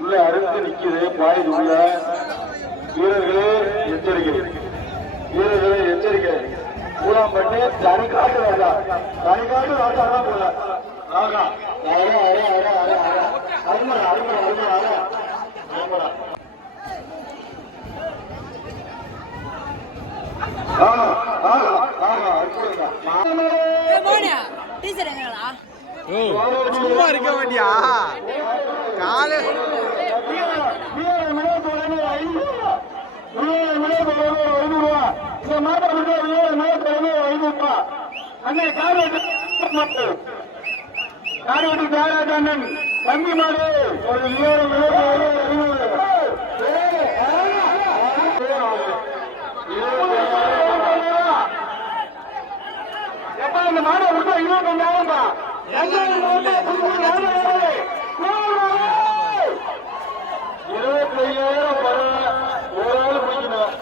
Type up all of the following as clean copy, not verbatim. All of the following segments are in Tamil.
உள்ள அறுத்து நிக்குது பாயுது உள்ள. வீரர்களே எச்சரிக்கை, வீரர்களே எச்சரிக்கை. மூலம் பண்ணி தனி காட்டு வேண்டாம், தனி காட்டு வேண்டாம் போல. அருமரா அருமரா அருமரா அருமரா. சும்மா இருக்க வேண்டியா கால காரவட்டி தியாகராஜன் தம்பி மாடு ஒரு எப்ப இந்த மாடு விட்டா 25,000 ஒரு ஆள் பிடிக்கணும்.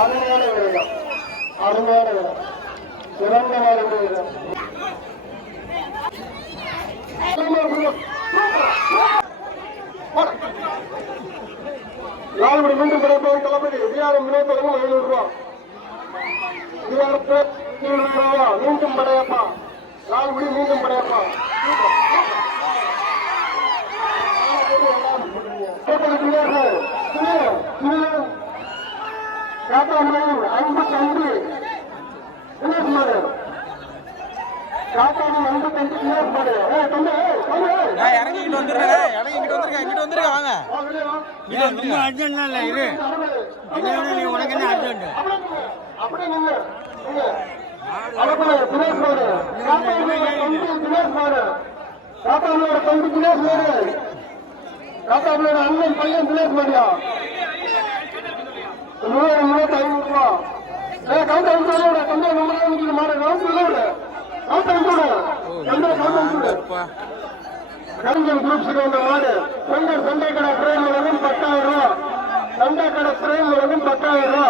அருமையான விடயம், அருமையான விடம், சிறந்த விடம். லால்குடி மீண்டும் கிடைப்பது தளபதி விஆர்எம் விளைப்பதமும் 500 ரூபா. மீண்டும் படையப்பா, லால்குடி மீண்டும் படையப்பா. காட்டாமலையில் 55 தினேஷ் மாடு, காட்டாமல் 55 தினேஷ் மாடு. இறங்கிட்டு வந்துருங்க, இறங்கிட்டு வந்துருங்க, இங்கிட்டு வந்துருங்க, வாங்க. அர்ஜென்ட் இல்ல இது, நீ உனக்கு என்ன அர்ஜென்ட்? அப்படி நின்று தினேஷ் மாடு, தினேஷ் மாடு, காட்டாமலோட தம்பி தினேஷ் மாடு, காட்டாமலோட அண்ணன் பையன் தினேஷ் மாடியா. 500 ரூபா. கவுண்டர் அனுப்பிச்சு தந்தை நம்ம மாடு கலைஞர் குரூப்ஸுக்கு வந்த மாடு பொங்கல் சண்டை கடை பிரேம்ல வந்து 10,000 ரூபா. சண்டை கடை பிரேம்ல வந்து 10,000 ரூபா.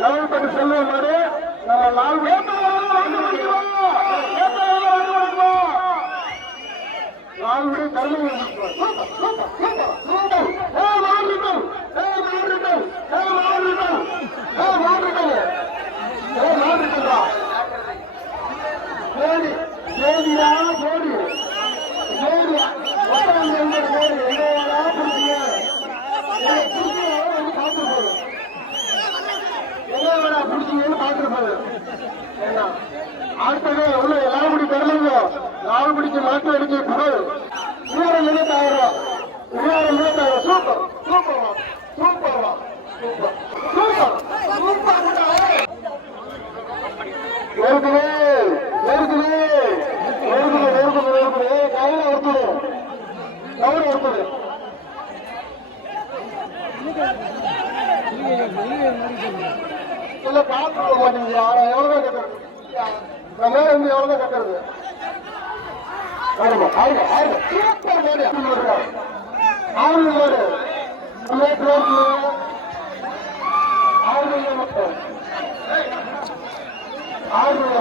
லெவல்பட்டு செல்வ மாடு நம்ம லால்குடி கருணை அடுத்தது உள்ள லால்குடி பெருமைங்க, லால்குடிக்கு மாற்று அடிக்கை புகழ் 1,000 ரூபா. 1,000 super super super super super super. நெருக்குது நெருக்குது நெருக்குது நெருக்குது நெருக்குது. கையில ஒருத்தது கவுர ஒருத்தது இல்ல பார்க்க மாட்டேங்குது. எவ்வளவுதான் கட்டுறது நம்ம வந்து எவ்வளவுதான் கட்டுறது. சூப்பர் மாடு 600 மாடு 600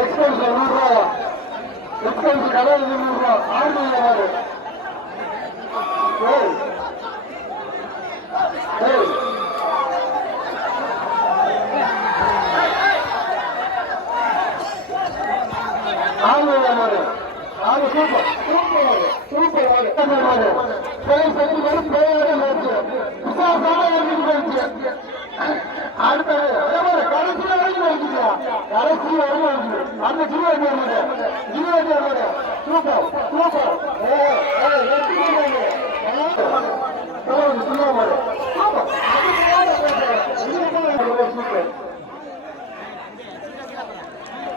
எக்ஸ்பென்ஸ் 100 ரூபா. எக்ஸ்பென்ஸ் கடையில் 100 ரூபா. 600 மாடு.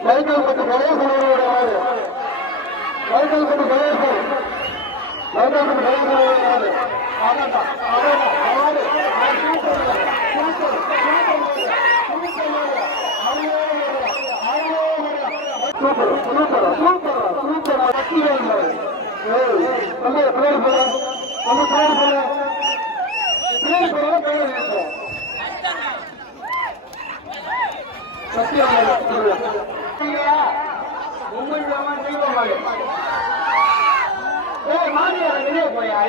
மைக்கேல் பற்றி கணேசன் மைக்கேல் பற்றி கணேசன் மைக்கேல் பற்றி Ganesan super super super super வக்கீலே இல்லை நம்ம பிளேயர் போல நம்ம பிளேயர் போல பிளேயர் போல பிளேயர் இருக்கும் சத்தியம் மாநில வெளியே போயா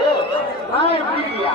நான் பிடிக்கியா